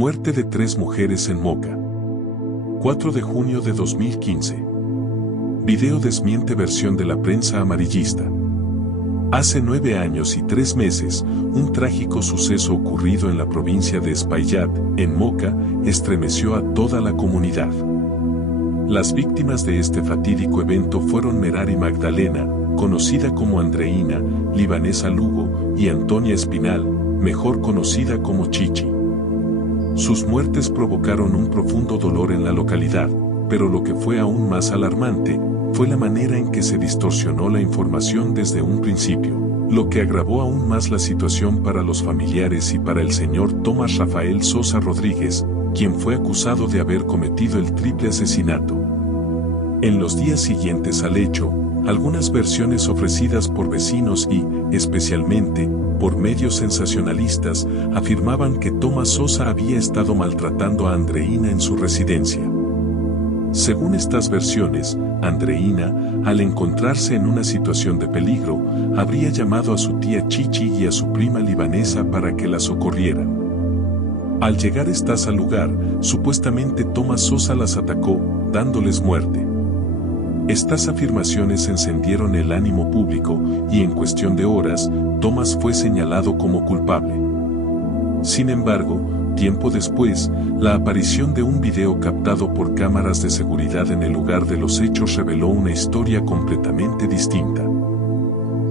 Muerte de 3 mujeres en Moca. 4 de junio de 2015. Video desmiente versión de la prensa amarillista. Hace 9 años y 3 meses, un trágico suceso ocurrido en la provincia de Espaillat, en Moca, estremeció a toda la comunidad. Las víctimas de este fatídico evento fueron Merari Magdalena, conocida como Andreina, Libanesa Lugo, y Antonia Espinal, mejor conocida como Chichi. Sus muertes provocaron un profundo dolor en la localidad, pero lo que fue aún más alarmante, fue la manera en que se distorsionó la información desde un principio, lo que agravó aún más la situación para los familiares y para el señor Tomás Rafael Sosa Rodríguez, quien fue acusado de haber cometido el triple asesinato. En los días siguientes al hecho, algunas versiones ofrecidas por vecinos y, especialmente, por medios sensacionalistas, afirmaban que Tomás Sosa había estado maltratando a Andreina en su residencia. Según estas versiones, Andreina, al encontrarse en una situación de peligro, habría llamado a su tía Chichi y a su prima libanesa para que la socorrieran. Al llegar estas al lugar, supuestamente Tomás Sosa las atacó, dándoles muerte. Estas afirmaciones encendieron el ánimo público y en cuestión de horas, Tomás fue señalado como culpable. Sin embargo, tiempo después, la aparición de un video captado por cámaras de seguridad en el lugar de los hechos reveló una historia completamente distinta.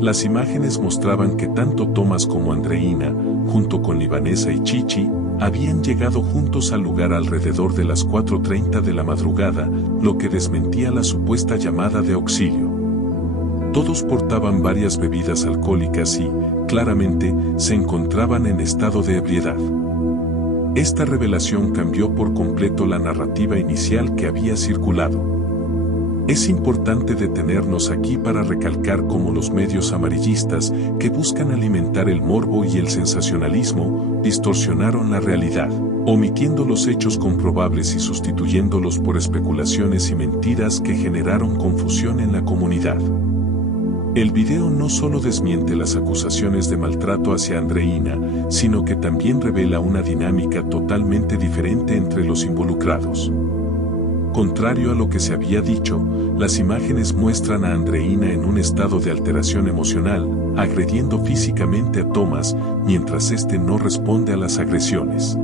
Las imágenes mostraban que tanto Tomás como Andreina, junto con Libanesa y Chichi, habían llegado juntos al lugar alrededor de las 4:30 de la madrugada, lo que desmentía la supuesta llamada de auxilio. Todos portaban varias bebidas alcohólicas y, claramente, se encontraban en estado de ebriedad. Esta revelación cambió por completo la narrativa inicial que había circulado. Es importante detenernos aquí para recalcar cómo los medios amarillistas, que buscan alimentar el morbo y el sensacionalismo, distorsionaron la realidad, omitiendo los hechos comprobables y sustituyéndolos por especulaciones y mentiras que generaron confusión en la comunidad. El video no solo desmiente las acusaciones de maltrato hacia Andreina, sino que también revela una dinámica totalmente diferente entre los involucrados. Contrario a lo que se había dicho, las imágenes muestran a Andreina en un estado de alteración emocional, agrediendo físicamente a Tomás, mientras éste no responde a las agresiones.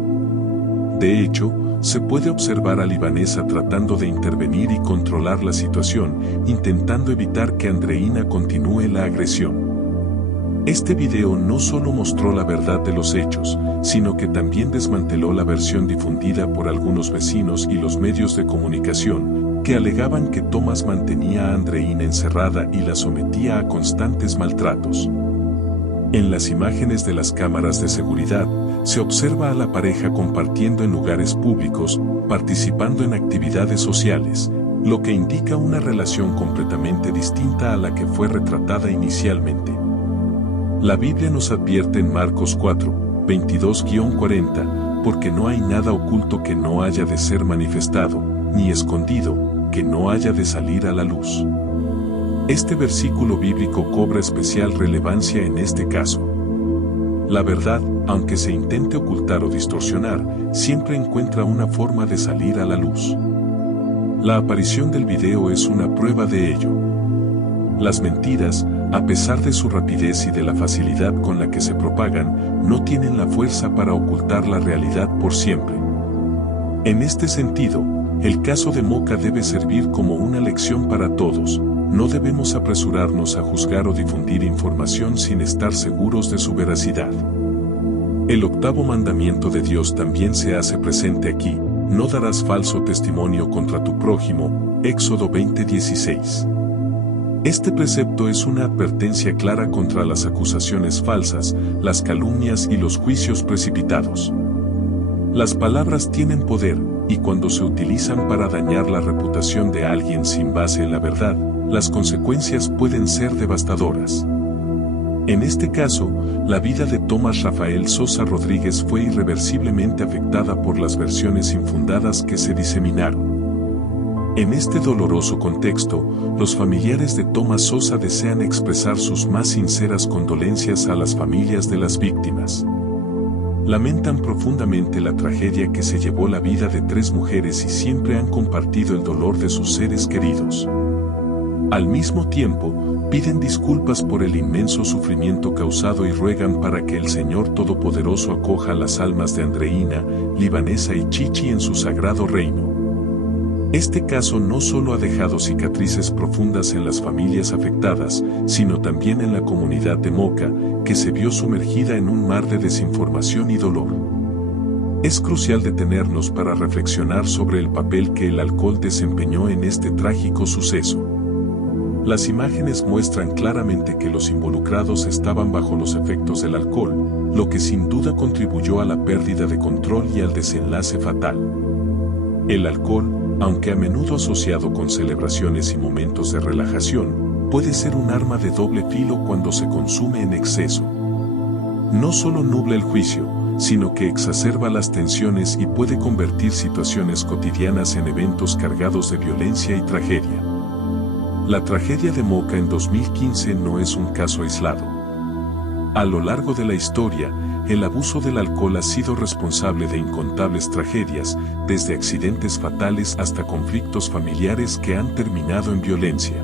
De hecho, se puede observar a Libanesa tratando de intervenir y controlar la situación, intentando evitar que Andreina continúe la agresión. Este video no solo mostró la verdad de los hechos, sino que también desmanteló la versión difundida por algunos vecinos y los medios de comunicación, que alegaban que Tomás mantenía a Andreina encerrada y la sometía a constantes maltratos. En las imágenes de las cámaras de seguridad, se observa a la pareja compartiendo en lugares públicos, participando en actividades sociales, lo que indica una relación completamente distinta a la que fue retratada inicialmente. La Biblia nos advierte en Marcos 4, 22-40, porque no hay nada oculto que no haya de ser manifestado, ni escondido, que no haya de salir a la luz. Este versículo bíblico cobra especial relevancia en este caso. La verdad, aunque se intente ocultar o distorsionar, siempre encuentra una forma de salir a la luz. La aparición del video es una prueba de ello. Las mentiras, a pesar de su rapidez y de la facilidad con la que se propagan, no tienen la fuerza para ocultar la realidad por siempre. En este sentido, el caso de Moca debe servir como una lección para todos. No debemos apresurarnos a juzgar o difundir información sin estar seguros de su veracidad. El 8º mandamiento de Dios también se hace presente aquí: no darás falso testimonio contra tu prójimo, Éxodo 20:16. Este precepto es una advertencia clara contra las acusaciones falsas, las calumnias y los juicios precipitados. Las palabras tienen poder, y cuando se utilizan para dañar la reputación de alguien sin base en la verdad, las consecuencias pueden ser devastadoras. En este caso, la vida de Tomás Rafael Sosa Rodríguez fue irreversiblemente afectada por las versiones infundadas que se diseminaron. En este doloroso contexto, los familiares de Tomás Sosa desean expresar sus más sinceras condolencias a las familias de las víctimas. lamentan profundamente la tragedia que se llevó la vida de 3 mujeres y siempre han compartido el dolor de sus seres queridos. Al mismo tiempo, piden disculpas por el inmenso sufrimiento causado y ruegan para que el Señor Todopoderoso acoja las almas de Andreina, Libanesa y Chichi en su sagrado reino. Este caso no solo ha dejado cicatrices profundas en las familias afectadas, sino también en la comunidad de Moca, que se vio sumergida en un mar de desinformación y dolor. Es crucial detenernos para reflexionar sobre el papel que el alcohol desempeñó en este trágico suceso. Las imágenes muestran claramente que los involucrados estaban bajo los efectos del alcohol, lo que sin duda contribuyó a la pérdida de control y al desenlace fatal. El alcohol, aunque a menudo asociado con celebraciones y momentos de relajación, puede ser un arma de doble filo cuando se consume en exceso. No solo nubla el juicio, sino que exacerba las tensiones y puede convertir situaciones cotidianas en eventos cargados de violencia y tragedia. La tragedia de Moca en 2015 no es un caso aislado. A lo largo de la historia, el abuso del alcohol ha sido responsable de incontables tragedias, desde accidentes fatales hasta conflictos familiares que han terminado en violencia.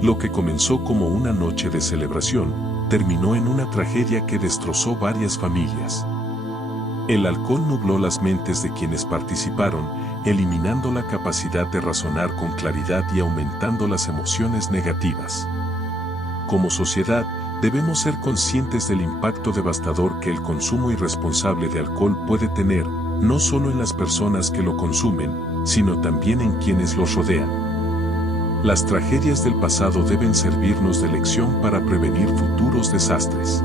Lo que comenzó como una noche de celebración, terminó en una tragedia que destrozó varias familias. El alcohol nubló las mentes de quienes participaron, eliminando la capacidad de razonar con claridad y aumentando las emociones negativas. Como sociedad, debemos ser conscientes del impacto devastador que el consumo irresponsable de alcohol puede tener, no solo en las personas que lo consumen, sino también en quienes los rodean. Las tragedias del pasado deben servirnos de lección para prevenir futuros desastres.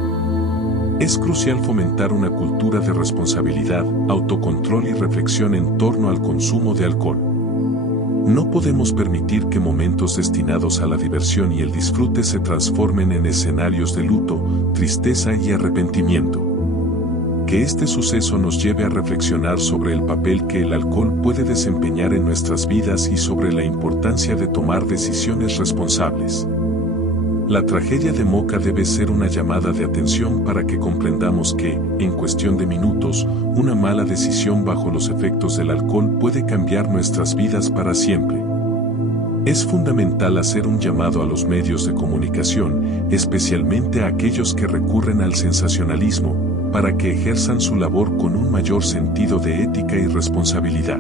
Es crucial fomentar una cultura de responsabilidad, autocontrol y reflexión en torno al consumo de alcohol. No podemos permitir que momentos destinados a la diversión y el disfrute se transformen en escenarios de luto, tristeza y arrepentimiento. Que este suceso nos lleve a reflexionar sobre el papel que el alcohol puede desempeñar en nuestras vidas y sobre la importancia de tomar decisiones responsables. La tragedia de Moca debe ser una llamada de atención para que comprendamos que, en cuestión de minutos, una mala decisión bajo los efectos del alcohol puede cambiar nuestras vidas para siempre. Es fundamental hacer un llamado a los medios de comunicación, especialmente a aquellos que recurren al sensacionalismo, para que ejerzan su labor con un mayor sentido de ética y responsabilidad.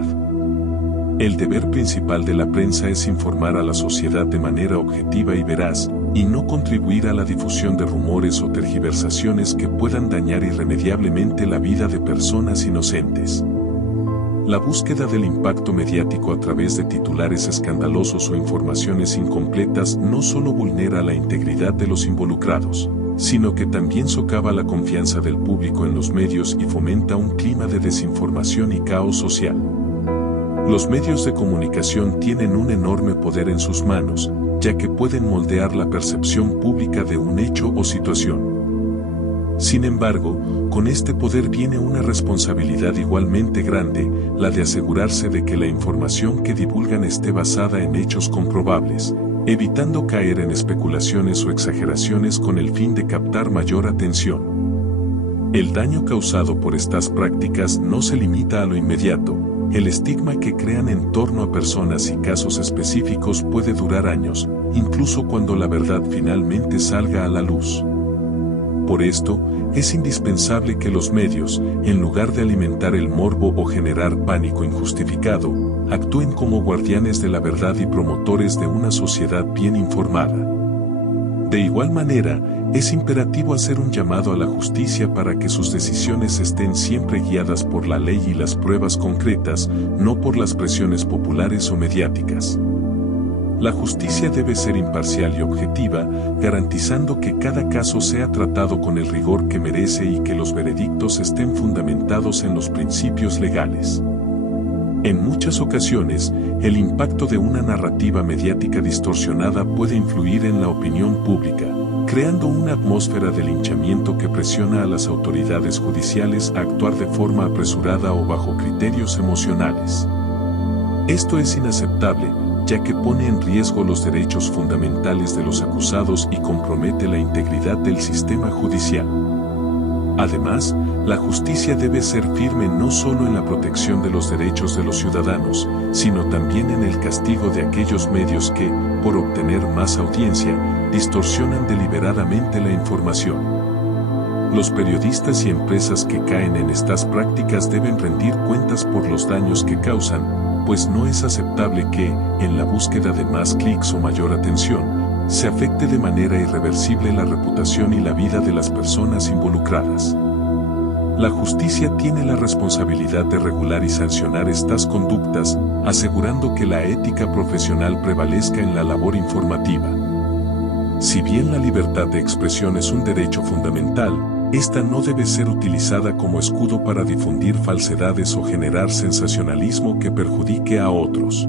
El deber principal de la prensa es informar a la sociedad de manera objetiva y veraz, y no contribuir a la difusión de rumores o tergiversaciones que puedan dañar irremediablemente la vida de personas inocentes. La búsqueda del impacto mediático a través de titulares escandalosos o informaciones incompletas no solo vulnera la integridad de los involucrados, sino que también socava la confianza del público en los medios y fomenta un clima de desinformación y caos social. Los medios de comunicación tienen un enorme poder en sus manos, ya que pueden moldear la percepción pública de un hecho o situación. Sin embargo, con este poder viene una responsabilidad igualmente grande, la de asegurarse de que la información que divulgan esté basada en hechos comprobables, evitando caer en especulaciones o exageraciones con el fin de captar mayor atención. El daño causado por estas prácticas no se limita a lo inmediato. El estigma que crean en torno a personas y casos específicos puede durar años, incluso cuando la verdad finalmente salga a la luz. Por esto, es indispensable que los medios, en lugar de alimentar el morbo o generar pánico injustificado, actúen como guardianes de la verdad y promotores de una sociedad bien informada. De igual manera, es imperativo hacer un llamado a la justicia para que sus decisiones estén siempre guiadas por la ley y las pruebas concretas, no por las presiones populares o mediáticas. La justicia debe ser imparcial y objetiva, garantizando que cada caso sea tratado con el rigor que merece y que los veredictos estén fundamentados en los principios legales. En muchas ocasiones, el impacto de una narrativa mediática distorsionada puede influir en la opinión pública, creando una atmósfera de linchamiento que presiona a las autoridades judiciales a actuar de forma apresurada o bajo criterios emocionales. Esto es inaceptable, ya que pone en riesgo los derechos fundamentales de los acusados y compromete la integridad del sistema judicial. Además, La justicia debe ser firme no solo en la protección de los derechos de los ciudadanos, sino también en el castigo de aquellos medios que, por obtener más audiencia, distorsionan deliberadamente la información. Los periodistas y empresas que caen en estas prácticas deben rendir cuentas por los daños que causan, pues no es aceptable que, en la búsqueda de más clics o mayor atención, se afecte de manera irreversible la reputación y la vida de las personas involucradas. La justicia tiene la responsabilidad de regular y sancionar estas conductas, asegurando que la ética profesional prevalezca en la labor informativa. Si bien la libertad de expresión es un derecho fundamental, esta no debe ser utilizada como escudo para difundir falsedades o generar sensacionalismo que perjudique a otros.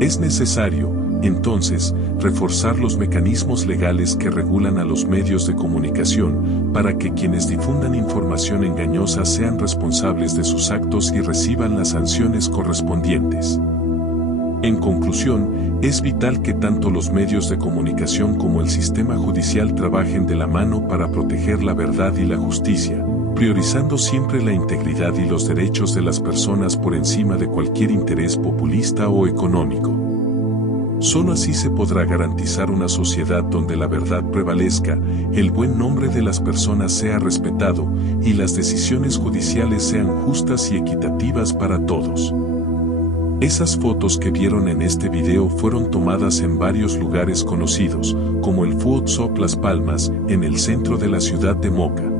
Es necesario, entonces, reforzar los mecanismos legales que regulan a los medios de comunicación, para que quienes difundan información engañosa sean responsables de sus actos y reciban las sanciones correspondientes. En conclusión, es vital que tanto los medios de comunicación como el sistema judicial trabajen de la mano para proteger la verdad y la justicia, priorizando siempre la integridad y los derechos de las personas por encima de cualquier interés populista o económico. Solo así se podrá garantizar una sociedad donde la verdad prevalezca, el buen nombre de las personas sea respetado y las decisiones judiciales sean justas y equitativas para todos. Esas fotos que vieron en este video fueron tomadas en varios lugares conocidos, como el Food Shop Las Palmas, en el centro de la ciudad de Moca.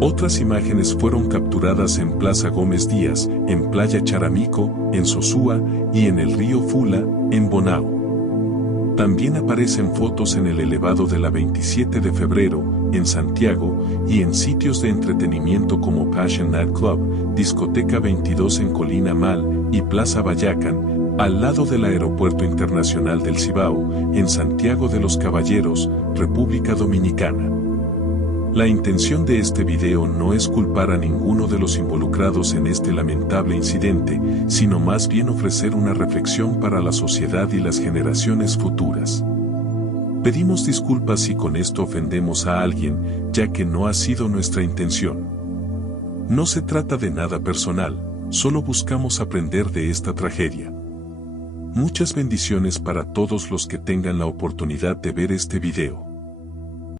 Otras imágenes fueron capturadas en Plaza Gómez Díaz, en Playa Charamico, en Sosúa y en el río Fula, en Bonao. También aparecen fotos en el elevado de la 27 de febrero, en Santiago, y en sitios de entretenimiento como Passion Night Club, Discoteca 22 en Colina Mal y Plaza Bayacán, al lado del Aeropuerto Internacional del Cibao, en Santiago de los Caballeros, República Dominicana. La intención de este video no es culpar a ninguno de los involucrados en este lamentable incidente, sino más bien ofrecer una reflexión para la sociedad y las generaciones futuras. Pedimos disculpas si con esto ofendemos a alguien, ya que no ha sido nuestra intención. No se trata de nada personal, solo buscamos aprender de esta tragedia. Muchas bendiciones para todos los que tengan la oportunidad de ver este video.